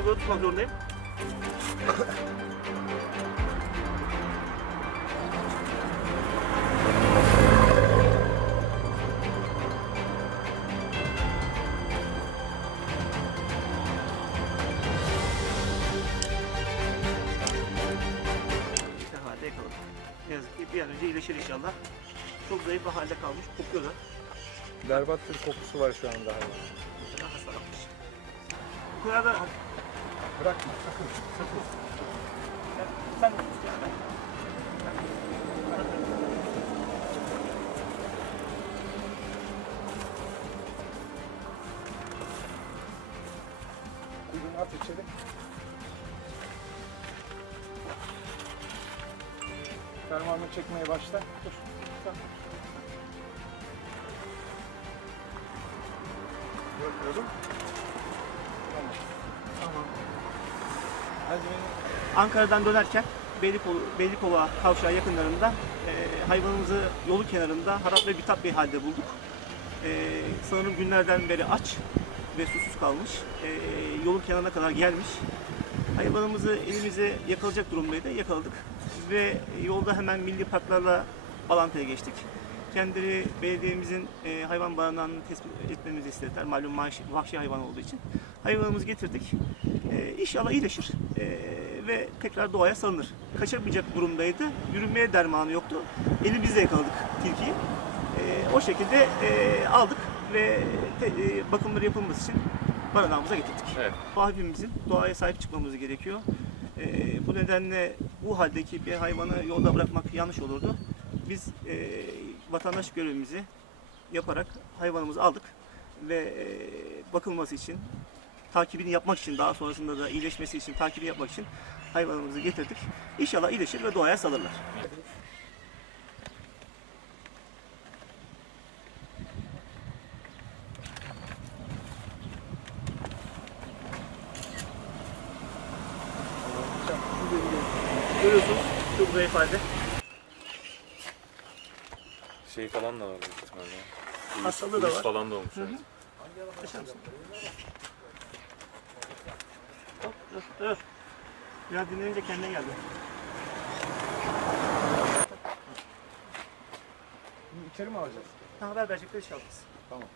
Kendime böyle tutmak zorundayım. Ne yazık ki bir an önce iyileşir inşallah. Çok zayıf bir halde kalmış. Kokuyor da. Berbat bir kokusu var şu anda hastalanmış. Bu kadar da... Bırakma sakın. Sakın. Sen, Kuyruğunu at içeri. Fermuarını çekmeye başla. Dur. Sen. Bırakıyorum. Tamam. Tamam. Eldiveni Ankara'dan dönerken Beylikova, Beylikova kavşağı yakınlarında e, hayvanımızı yolu kenarında harap ve bitap bir halde bulduk. E, sanırım günlerden beri aç ve susuz kalmış. E, yolun kenarına kadar gelmiş. Hayvanımızı elimize yakalayacak durumdaydı. Yakaladık ve yolda hemen milli parklarla bağlantıya geçtik. Kendileri belediyemizin e, hayvan barınağını tespit etmemizi istediler. Malum vahşi hayvan olduğu için. Hayvanımızı getirdik. E, inşallah iyileşir E, ve tekrar doğaya salınır. Kaçamayacak durumdaydı. Yürümeye dermanı yoktu. Elimizle yakaladık tilkiyi. E, o şekilde e, aldık ve te, e, bakımları yapılması için barınağımıza getirdik. Evet. Hepimizin doğaya sahip çıkmamız gerekiyor. E, bu nedenle bu haldeki bir hayvanı yolda bırakmak yanlış olurdu. Biz e, vatandaş görevimizi yaparak hayvanımızı aldık ve e, bakılması için takibini yapmak için daha sonrasında da iyileşmesi için takibini yapmak için hayvanımızı getirdik. İnşallah iyileşir ve doğaya salırlar. Görüyorsunuz çok zayıf halde. Şey falan da var büyük ihtimalle. Hastalığı da var. falan da olmuş. Hı hı. evet. Hop, dur, dur. Biraz dinlenince kendine geldi. İçeri mi alacağız? Ha, haber verecekler iş alacağız. Tamam.